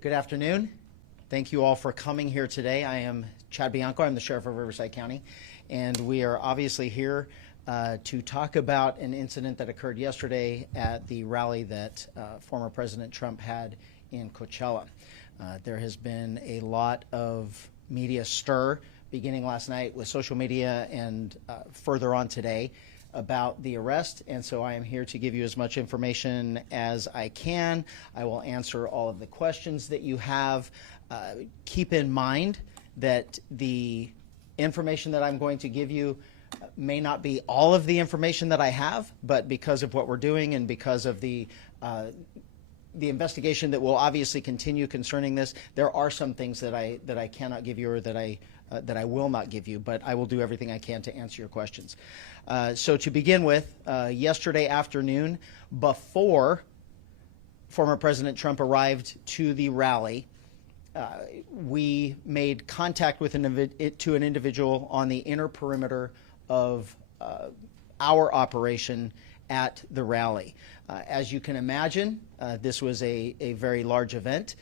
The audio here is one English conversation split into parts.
Good afternoon. Thank you all for coming here today. I am Chad Bianco. I'm the Sheriff of Riverside County, and we are obviously here to talk about an incident that occurred yesterday at the rally that former President Trump had in Coachella. There has been a lot of media stir beginning last night with social media and further on today about the arrest, and so I am here to give you as much information as I can. I will answer all of the questions that you have. Keep in mind that the information that I'm going to give you may not be all of the information that I have, but because of what we're doing and because of the investigation that will obviously continue concerning this, there are some things that I cannot give you or that I will not give you, but I will do everything I can to answer your questions. So to begin with, yesterday afternoon, before former President Trump arrived to the rally, we made contact with an individual on the inner perimeter of our operation at the rally. As you can imagine, this was a very large event.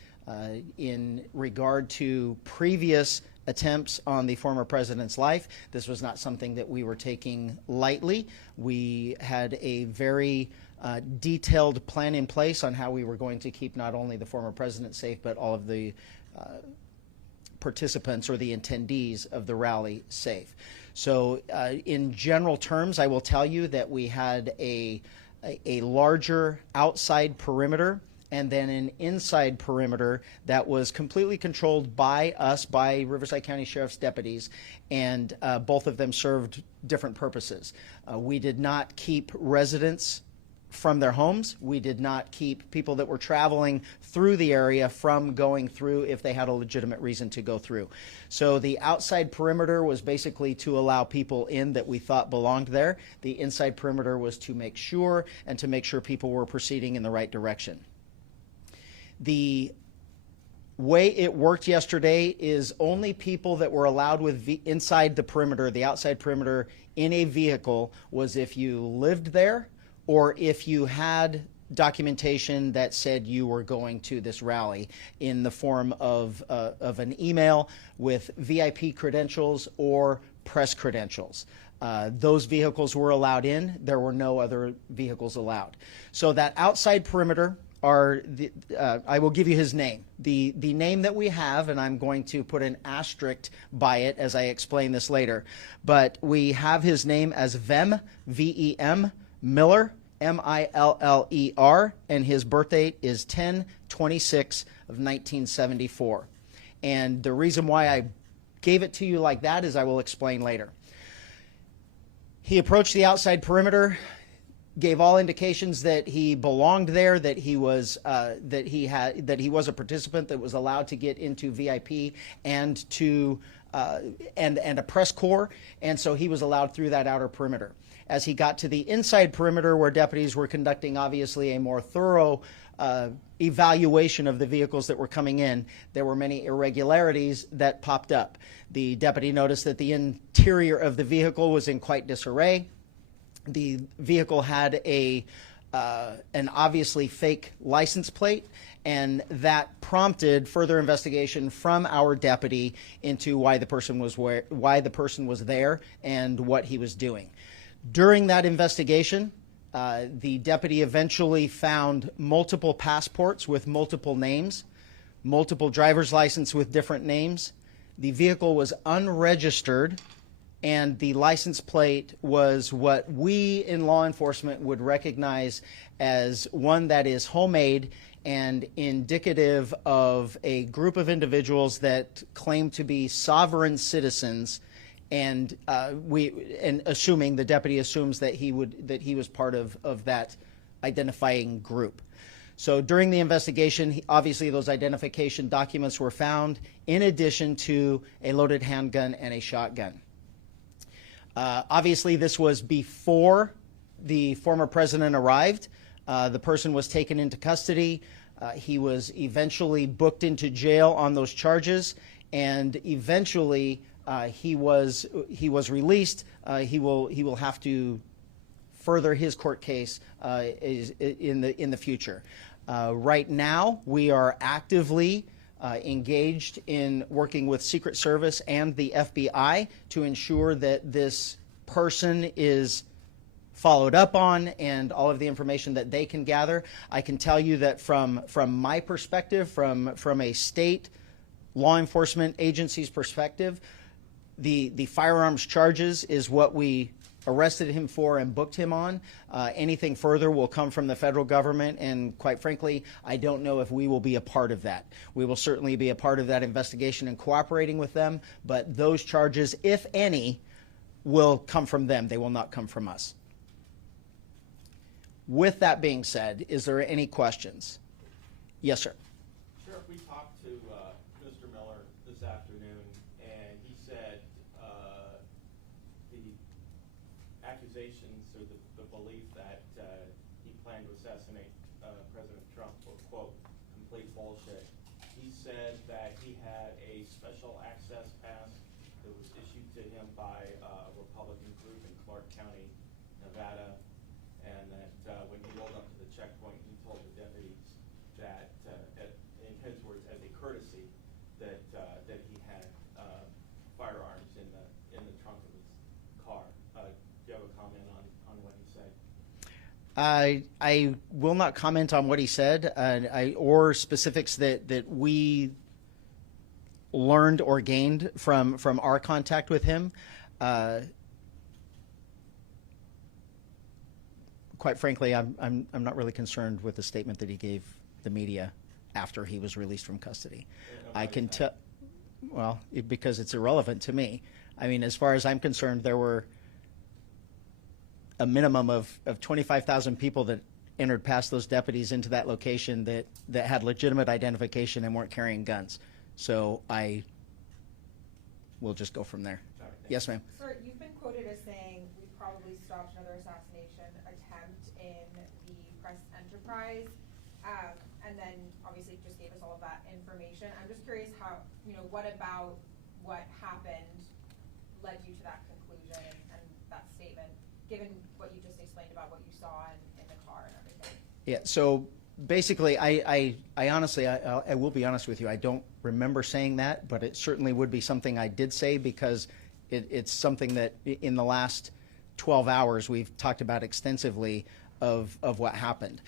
In regard to previous attempts on the former president's life, this was not something that we were taking lightly. We had a very detailed plan in place on how we were going to keep not only the former president safe, but all of the participants or the attendees of the rally safe. So in general terms, I will tell you that we had a larger outside perimeter and then an inside perimeter that was completely controlled by us, by Riverside County Sheriff's deputies, and both of them served different purposes. We did not keep residents from their homes. We did not keep people that were traveling through the area from going through if they had a legitimate reason to go through. So the outside perimeter was basically to allow people in that we thought belonged there. The inside perimeter was to make sure and to make sure people were proceeding in the right direction. The way it worked yesterday is only people that were allowed inside the perimeter, the outside perimeter, in a vehicle was if you lived there or if you had documentation that said you were going to this rally in the form of an email with VIP credentials or press credentials. Those vehicles were allowed in. There were no other vehicles allowed. So that outside perimeter I will give you his name. The name that we have, and I'm going to put an asterisk by it as I explain this later, but we have his name as Vem, V-E-M, Miller, M-I-L-L-E-R, and his birth date is 10/26 of 1974. And the reason why I gave it to you like that is I will explain later. He approached the outside perimeter, gave all indications that he belonged there, that he was a participant that was allowed to get into VIP and to and a press corps, and so he was allowed through that outer perimeter. As he got to the inside perimeter, where deputies were conducting obviously a more thorough evaluation of the vehicles that were coming in, there were many irregularities that popped up. The deputy noticed that the interior of the vehicle was in quite disarray. The vehicle had an obviously fake license plate, and that prompted further investigation from our deputy into why the person was there and what he was doing. During that investigation, the deputy eventually found multiple passports with multiple names, multiple driver's license with different names. The vehicle was unregistered, and the license plate was what we in law enforcement would recognize as one that is homemade and indicative of a group of individuals that claim to be sovereign citizens, and assuming the deputy assumes that he was part of that identifying group. So during the investigation, obviously those identification documents were found, in addition to a loaded handgun and a shotgun. Obviously, this was before the former president arrived. The person was taken into custody. He was eventually booked into jail on those charges, and eventually he was released. He will have to further his court case in the future. Right now, we are actively engaged in working with Secret Service and the FBI to ensure that this person is followed up on and all of the information that they can gather. I can tell you that from my perspective, from a state law enforcement agency's perspective, the firearms charges is what we arrested him for and booked him on. Anything further will come from the federal government, and quite frankly, I don't know if we will be a part of that. We will certainly be a part of that investigation and cooperating with them, but those charges, if any, will come from them. They will not come from us. With that being said, is there any questions? Yes, sir. Sheriff, we talked to Mr. Miller this afternoon, and he said the accusations or the belief that he planned to assassinate President Trump were, quote, complete bullshit. He said that he had a special access pass that was issued to him by a Republican group in Clark County, Nevada, and that when he rolled up to the checkpoint, he told the deputies that, in his words, as a courtesy, that he had firearms in the trunk of his car. Do you have a comment on what he said? I will not comment on what he said or specifics that we learned or gained from our contact with him. Quite frankly, I'm not really concerned with the statement that he gave the media after he was released from custody. I can tell, well, because it's irrelevant to me. I mean, as far as I'm concerned, there were a minimum of 25,000 people that entered past those deputies into that location that had legitimate identification and weren't carrying guns. So I will just go from there. Right, yes, ma'am. Sir, you've been quoted as saying we probably stopped another assassination attempt in the press enterprise, and then obviously just gave us all of that information. I'm just curious how, what about what happened led you to that conclusion and that statement, given what you just explained about what you saw in the car and everything? Yeah, so basically, I honestly, I will be honest with you, I don't remember saying that, but it certainly would be something I did say because it's something that in the last 12 hours we've talked about extensively of what happened.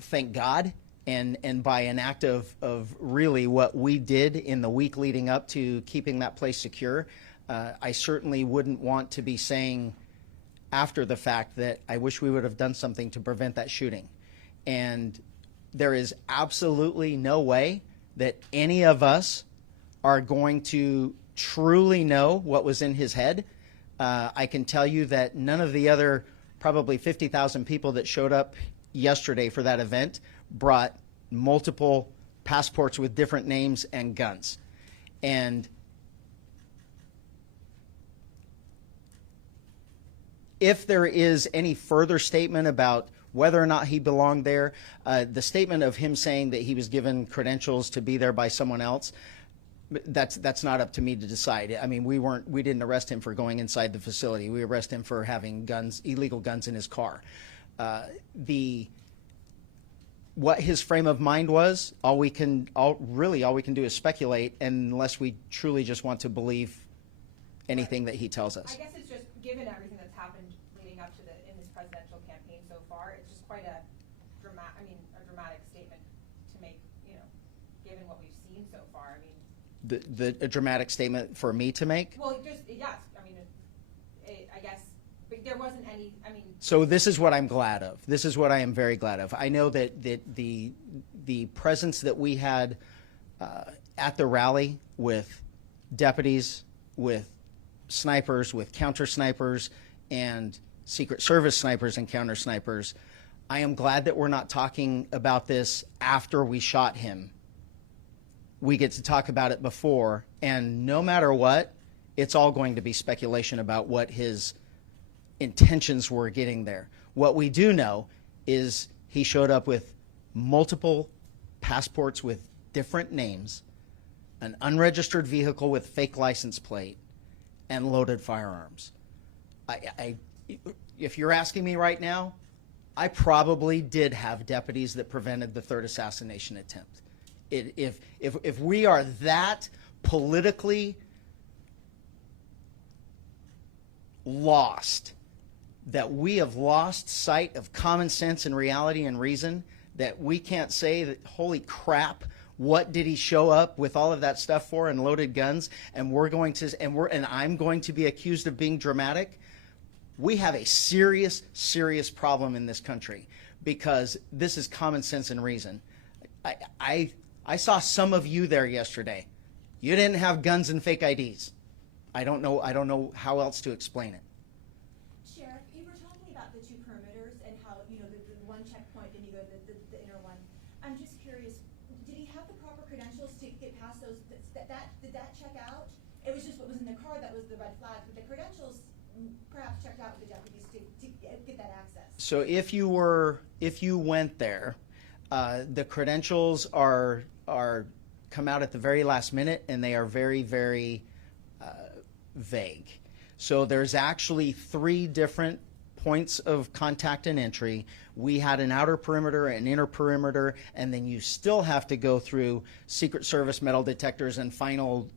Thank God, and by an act of really what we did in the week leading up to keeping that place secure, I certainly wouldn't want to be saying after the fact that I wish we would have done something to prevent that shooting. And there is absolutely no way that any of us are going to truly know what was in his head. I can tell you that none of the other probably 50,000 people that showed up yesterday for that event brought multiple passports with different names and guns. And if there is any further statement about whether or not he belonged there, the statement of him saying that he was given credentials to be there by someone else, that's not up to me to decide. I mean, we didn't arrest him for going inside the facility. We arrested him for having guns, illegal guns in his car. What his frame of mind was, all we can do is speculate, unless we truly just want to believe anything that he tells us. I guess it's just, given everything that's happened leading up to in this presidential campaign so far, it's just quite a dramatic statement to make, given what we've seen so far. I mean, A dramatic statement for me to make? Well, yes. I mean, I guess, but there wasn't any. I mean. So this is what I'm glad of. This is what I am very glad of. I know that the presence that we had at the rally with deputies, with snipers, with counter snipers, and Secret Service snipers and counter snipers, I am glad that we're not talking about this after we shot him. We get to talk about it before, and no matter what, it's all going to be speculation about what his intentions were getting there. What we do know is he showed up with multiple passports with different names, an unregistered vehicle with fake license plate, and loaded firearms. If you're asking me right now, I probably did have deputies that prevented the third assassination attempt. If we are that politically lost, that we have lost sight of common sense and reality and reason, that we can't say that, holy crap, what did he show up with all of that stuff for and loaded guns, and I'm going to be accused of being dramatic. We have a serious, serious problem in this country, because this is common sense and reason. I saw some of you there yesterday. You didn't have guns and fake IDs. I don't know how else to explain it. Sheriff, you were talking about the two perimeters and how, the one checkpoint and you go to the inner one. I'm just curious, did he have the proper credentials to get past those? Did that check out? It was just what was in the car that was the red flag, but the credentials perhaps checked out with the deputies to get that access. So if you went there, the credentials are come out at the very last minute, and they are very, very vague. So there's actually 3 different points of contact and entry. We had an outer perimeter, an inner perimeter, and then you still have to go through Secret Service metal detectors and final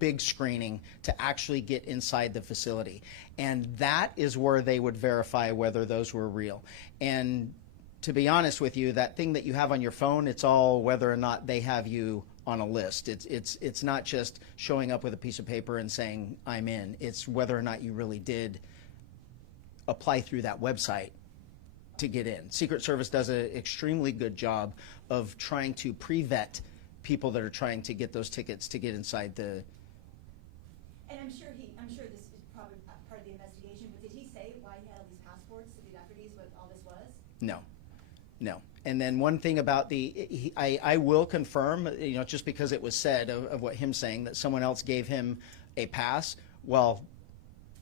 big screening to actually get inside the facility. And that is where they would verify whether those were real. And to be honest with you, that thing that you have on your phone, it's all whether or not they have you on a list. It's not just showing up with a piece of paper and saying, I'm in. It's whether or not you really did apply through that website to get in. Secret Service does an extremely good job of trying to pre-vet people that are trying to get those tickets to get inside the... And I'm sure this is probably part of the investigation, but did he say why he had all these passports to the deputies, what all this was? No. And then one thing about I will confirm, just because it was said of what him saying that someone else gave him a pass. Well,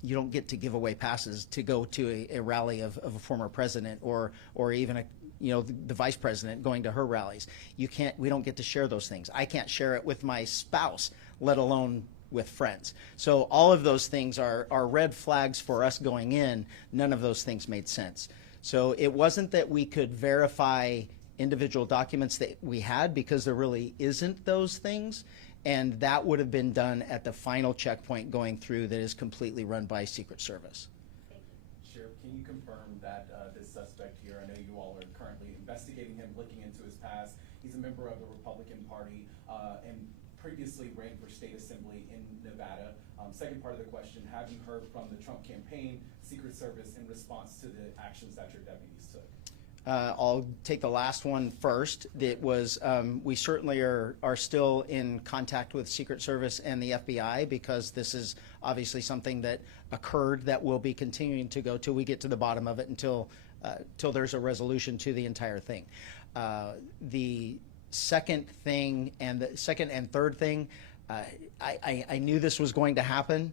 you don't get to give away passes to go to a rally of a former president or even the vice president going to her rallies. We don't get to share those things. I can't share it with my spouse, let alone with friends. So all of those things are red flags for us going in. None of those things made sense. So it wasn't that we could verify individual documents that we had, because there really isn't those things. And that would have been done at the final checkpoint going through that is completely run by Secret Service. Thank you. Sheriff, can you confirm that this suspect here, I know you all are currently investigating him, looking into his past. He's a member of the Republican Party and previously ran for state assembly in Nevada. Second part of the question, have you heard from the Trump campaign, Secret Service, in response to the actions that your deputies took? I'll take the last one first. It was, we certainly are still in contact with Secret Service and the FBI, because this is obviously something that occurred that we'll be continuing to go till we get to the bottom of it, until there's a resolution to the entire thing. The second thing and the second and third thing, I knew this was going to happen.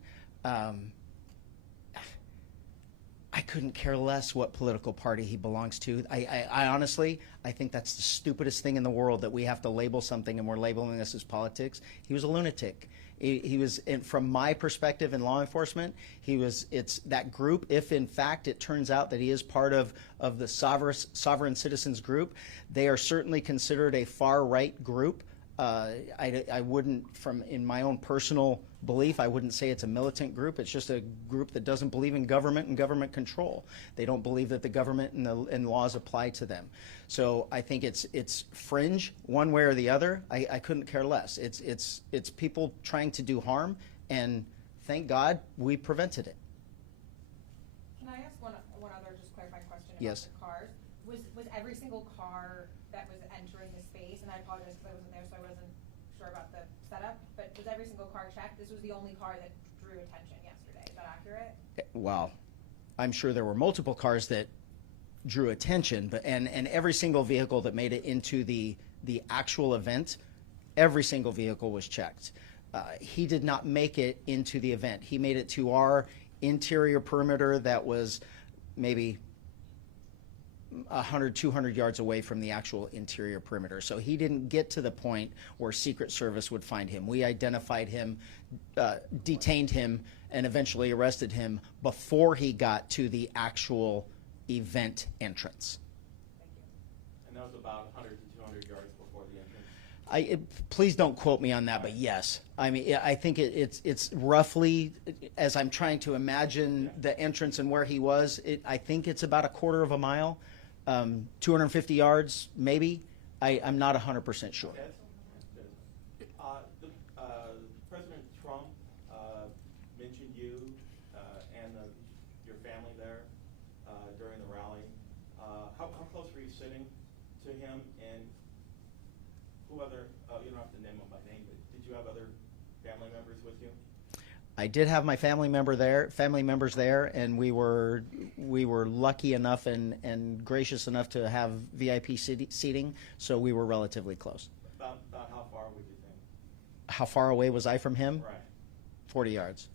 I couldn't care less what political party he belongs to. I honestly, I think that's the stupidest thing in the world, that we have to label something and we're labeling this as politics. He was a lunatic. He was, from my perspective in law enforcement, it's that group, if in fact it turns out that he is part of the sovereign citizens group, they are certainly considered a far-right group. I wouldn't, in my own personal belief, I wouldn't say it's a militant group. It's just a group that doesn't believe in government and government control. They don't believe that the government and laws apply to them. So I think it's fringe one way or the other. I couldn't care less. It's people trying to do harm, and thank God we prevented it. Can I ask one other just clarifying question about Yes. the cars? Was every single car that was entering the space, and I apologize because I wasn't there, so I wasn't sure about the setup, but was every single car checked? This was the only car that drew attention yesterday. Is that accurate? Well, I'm sure there were multiple cars that drew attention, but and every single vehicle that made it into the actual event, every single vehicle was checked. He did not make it into the event. He made it to our interior perimeter that was maybe 100, 200 yards away from the actual interior perimeter. So he didn't get to the point where Secret Service would find him. We identified him, detained him, and eventually arrested him before he got to the actual event entrance. Thank you. And that was about 100 to 200 yards before the entrance. Please don't quote me on that, but yes. I mean, I think it's roughly, as I'm trying to imagine the entrance and where he was, I think it's about a quarter of a mile, 250 yards, maybe. I'm not 100% sure. Okay. President Trump mentioned you and your family there during the rally. How close were you sitting to him, and who other, you don't have to name them by name, but did you have other family members with you? I did have my family members there, and we were lucky enough and gracious enough to have VIP seating, so we were relatively close. About how far would you think? How far away was I from him? Right. 40 yards.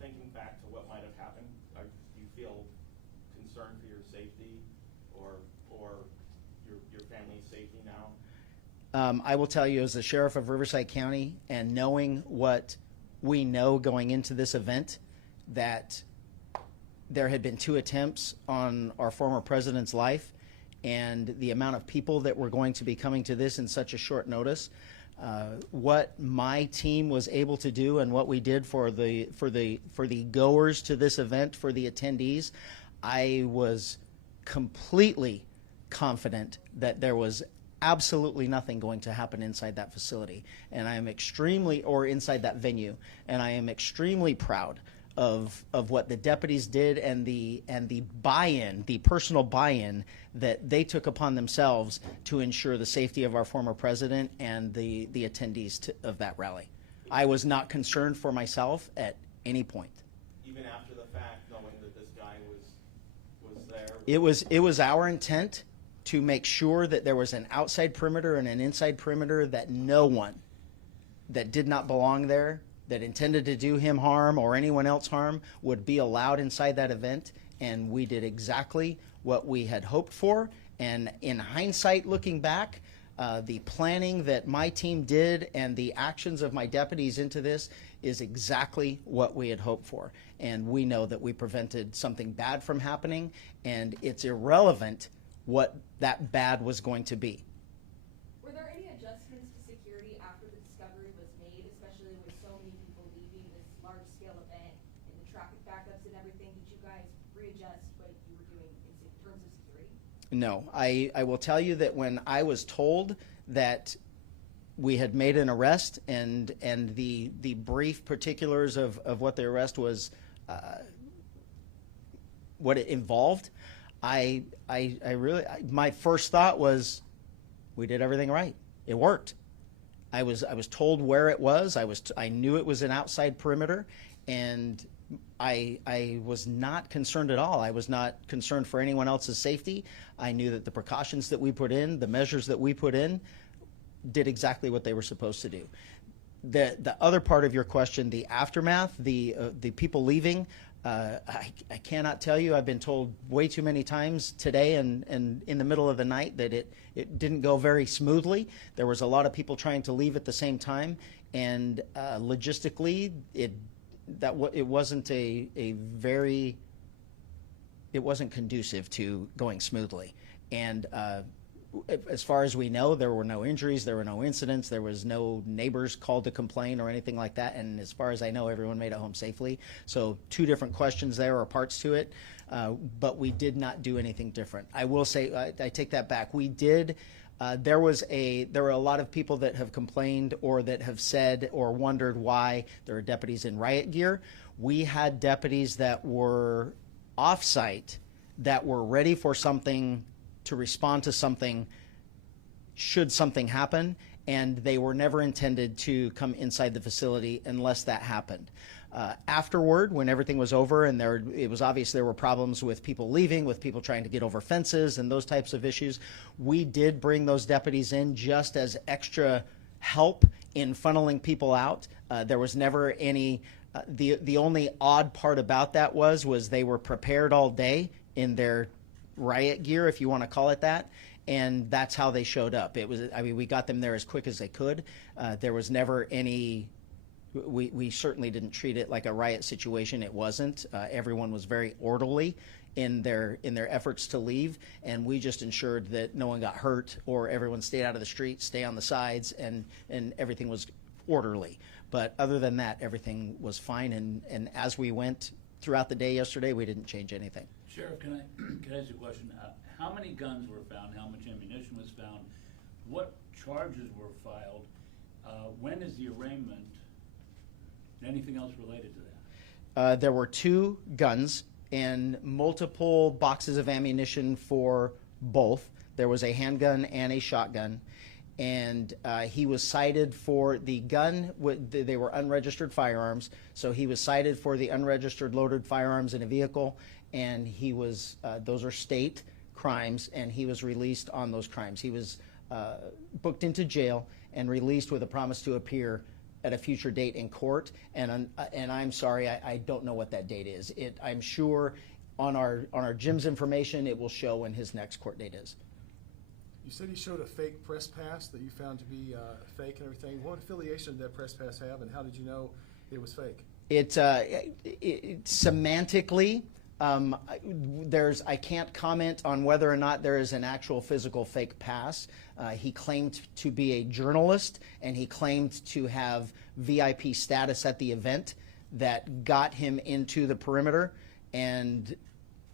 Thinking back to what might have happened, do you feel concerned for your safety or your family's safety now? I will tell you, as the sheriff of Riverside County, and knowing what we know going into this event, that there had been 2 attempts on our former president's life, and the amount of people that were going to be coming to this in such a short notice, what my team was able to do and what we did for the goers to this event, for the attendees, I was completely confident that there was absolutely nothing going to happen inside that facility, and I am inside that venue, and I am extremely proud of what the deputies did and the buy-in, the personal buy-in that they took upon themselves to ensure the safety of our former president and the attendees of that rally. I was not concerned for myself at any point. Even after the fact, knowing that this guy was there? It was our intent to make sure that there was an outside perimeter and an inside perimeter, that no one that did not belong there, that intended to do him harm or anyone else harm, would be allowed inside that event. And we did exactly what we had hoped for. And in hindsight, looking back, the planning that my team did and the actions of my deputies into this is exactly what we had hoped for. And we know that we prevented something bad from happening, and it's irrelevant what that bad was going to be. Were there any adjustments to security after the discovery was made, especially with so many people leaving this large-scale event and the traffic backups and everything? Did you guys readjust what you were doing in terms of security? No, I will tell you that when I was told that we had made an arrest and the brief particulars of what the arrest was, what it involved, I really, my first thought was, we did everything right. It worked. I was told where it was. I knew it was an outside perimeter, and I was not concerned at all. I was not concerned for anyone else's safety. I knew that the precautions that we put in, the measures that we put in, did exactly what they were supposed to do. The other part of your question, the aftermath, the people leaving, I cannot tell you. I've been told way too many times today and in the middle of the night that it didn't go very smoothly. There was a lot of people trying to leave at the same time, and logistically, it wasn't it wasn't conducive to going smoothly. And as far as we know, there were no injuries, there were no incidents, there was no neighbors called to complain or anything like that. And as far as I know, everyone made it home safely. So 2 different questions there, or parts to it, but we did not do anything different. I will say, I take that back. We did. There were a lot of people that have complained or that have said or wondered why there are deputies in riot gear. We had deputies that were off-site that were ready for something, to respond to something should something happen, and they were never intended to come inside the facility unless that happened. Afterward, when everything was over and it was obvious there were problems with people leaving, with people trying to get over fences and those types of issues, we did bring those deputies in just as extra help in funneling people out. There was never any, the only odd part about that was they were prepared all day in their riot gear, if you want to call it that, and that's how they showed up. We got them there as quick as they could. There was never any, we certainly didn't treat it like a riot situation. It wasn't. Everyone was very orderly in their efforts to leave, and we just ensured that no one got hurt or everyone stayed out of the street, stay on the sides, and everything was orderly. But other than that, everything was fine, and as we went throughout the day yesterday, we didn't change anything. Sheriff, can I ask you a question? How many guns were found? How much ammunition was found? What charges were filed? When is the arraignment? Anything else related to that? There were 2 guns and multiple boxes of ammunition for both. There was a handgun and a shotgun. And he was cited for the gun. They were unregistered firearms, so he was cited for the unregistered loaded firearms in a vehicle, and he was those are state crimes, and he was released on those crimes. He was booked into jail and released with a promise to appear at a future date in court. And I'm sorry, I don't know what that date is. I'm sure on our Jim's information it will show when his next court date is. You said he showed a fake press pass that you found to be fake and everything. What affiliation did that press pass have, and how did you know it was fake? Semantically, I can't comment on whether or not there is an actual physical fake pass. He claimed to be a journalist, and he claimed to have VIP status at the event that got him into the perimeter. And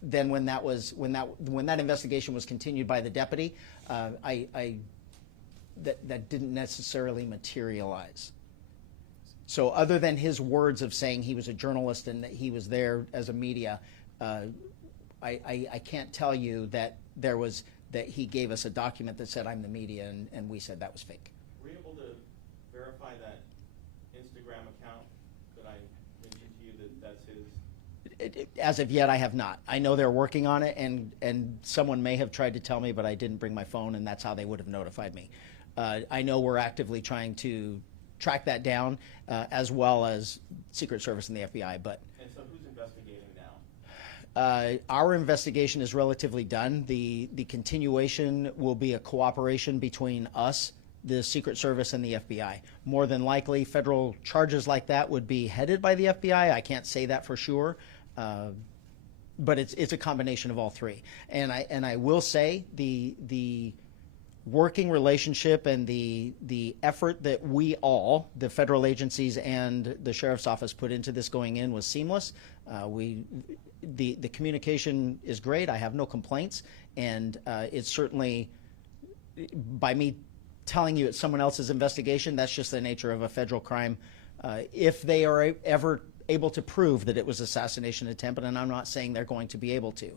then when that investigation was continued by the deputy, that didn't necessarily materialize. So other than his words of saying he was a journalist and that he was there as a media, I can't tell you that he gave us a document that said I'm the media, and we said that was fake. Were you able to verify that Instagram account that I mentioned to you that's his? As of yet, I have not. I know they're working on it, and someone may have tried to tell me, but I didn't bring my phone, and that's how they would have notified me. I know we're actively trying to track that down, as well as Secret Service and the FBI. And so who's investigating now? Our investigation is relatively done. The continuation will be a cooperation between us, the Secret Service, and the FBI. More than likely, federal charges like that would be headed by the FBI. I can't say that for sure. But it's a combination of all 3. And I will say the working relationship and the effort that we all, the federal agencies and the Sheriff's Office, put into this going in was seamless. The communication is great. I have no complaints, and it's certainly, by me telling you it's someone else's investigation, that's just the nature of a federal crime. If they are ever able to prove that it was assassination attempt, and I'm not saying they're going to be able to,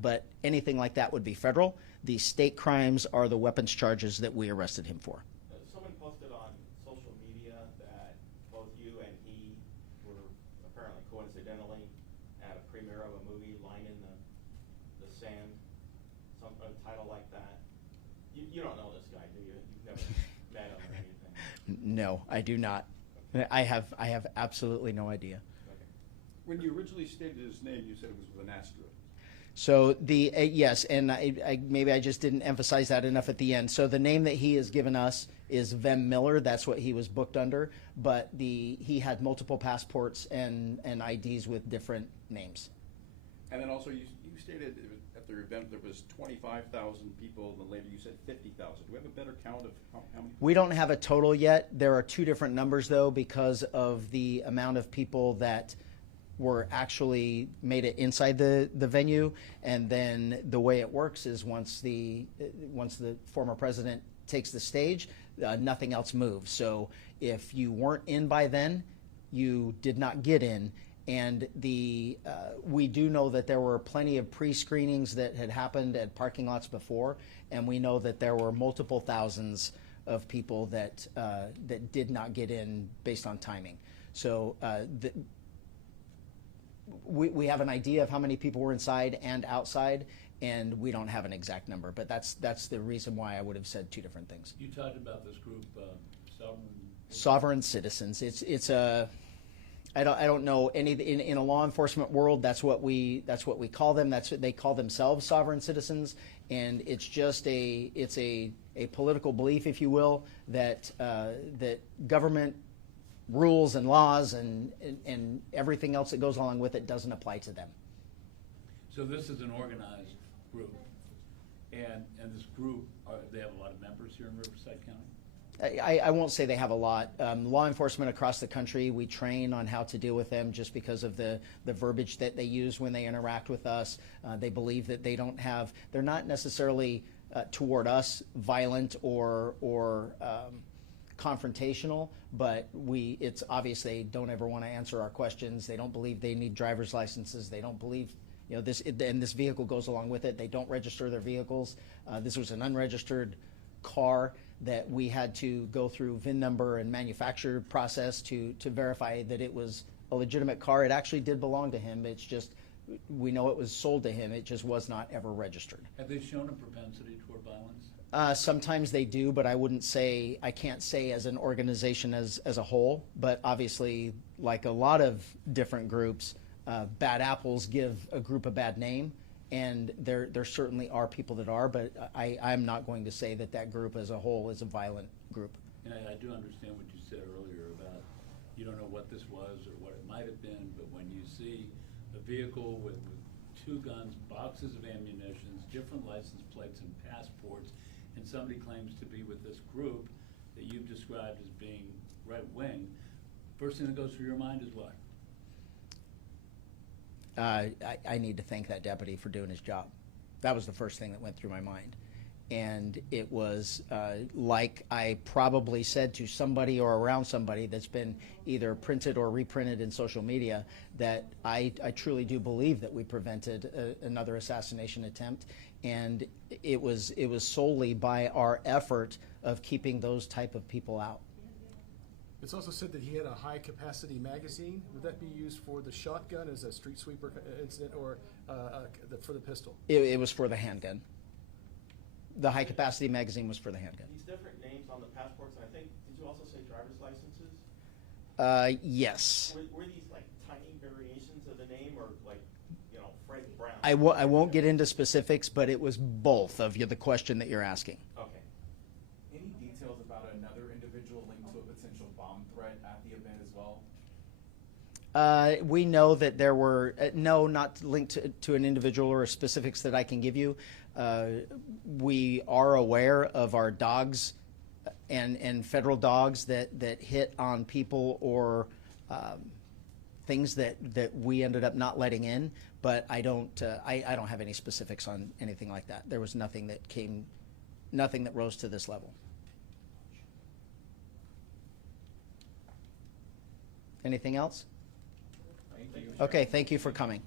but anything like that would be federal. The state crimes are the weapons charges that we arrested him for. Someone posted on social media that both you and he were apparently coincidentally at a premiere of a movie, Line in the Sand, a title like that. You don't know this guy, do you? You've never met him or anything? No, I do not. I have absolutely no idea. Okay. When you originally stated his name, you said it was with an asterisk. So yes, and maybe I just didn't emphasize that enough at the end. So the name that he has given us is Vem Miller. That's what he was booked under. But he had multiple passports and IDs with different names. And then also you stated at the event there was 25,000 people, and then later you said 50,000. Do we have a better count of how many? We don't have a total yet. There are 2 different numbers, though, because of the amount of people that were actually made it inside the venue. And then the way it works is once the former president takes the stage, nothing else moves. So if you weren't in by then, you did not get in. And we do know that there were plenty of pre-screenings that had happened at parking lots before, and we know that there were multiple thousands of people that did not get in based on timing. So we have an idea of how many people were inside and outside, and we don't have an exact number. But that's the reason why I would have said 2 different things. You talked about this group, Sovereign citizens. It's a I don't know any in a law enforcement world. That's what we call them. That's what they call themselves, sovereign citizens. And it's just a political belief, if you will, that that government rules and laws and everything else that goes along with it doesn't apply to them. So this is an organized group, and this group, they have a lot of members here in Riverside County? I won't say they have a lot. Law enforcement across the country, we train on how to deal with them just because of the verbiage that they use when they interact with us. They believe that they're not necessarily toward us violent or confrontational, but it's obvious they don't ever want to answer our questions. They don't believe they need driver's licenses. They don't believe and this vehicle goes along with it. They don't register their vehicles. This was an unregistered car that we had to go through VIN number and manufacturer process to verify that it was a legitimate car. It actually did belong to him. It's just, we know it was sold to him. It just was not ever registered. Have they shown a propensity toward violence? Sometimes they do, but I can't say as an organization as a whole, but obviously, like a lot of different groups, bad apples give a group a bad name, and there certainly are people that are, but I'm not going to say that group as a whole is a violent group. And I do understand what you said earlier about you don't know what this was or what it might have been, but when you see a vehicle with 2 guns, boxes of ammunition, different license plates and passports, and somebody claims to be with this group that you've described as being right-wing, first thing that goes through your mind is what? I need to thank that deputy for doing his job. That was the first thing that went through my mind. And it was like I probably said to somebody or around somebody that's been either printed or reprinted in social media, that I truly do believe that we prevented another assassination attempt. And it was solely by our effort of keeping those type of people out. It's also said that he had a high-capacity magazine. Would that be used for the shotgun as a street sweeper incident, or for the pistol? It was for the handgun. The high-capacity magazine was for the handgun. These different names on the passports, and I think, did you also say driver's licenses? Yes. Were these like tiny variations of the name, or like, Fred Brown? I won't get into specifics, but it was both of the question that you're asking. Okay. Any details about another individual linked to a potential bomb threat at the event as well? We know that there were, no, not linked to an individual or specifics that I can give you. We are aware of our dogs and federal dogs that hit on people or things that we ended up not letting in, but I don't have any specifics on anything like that. There was nothing that rose to this level. Anything else? Thank you. Okay, thank you for coming.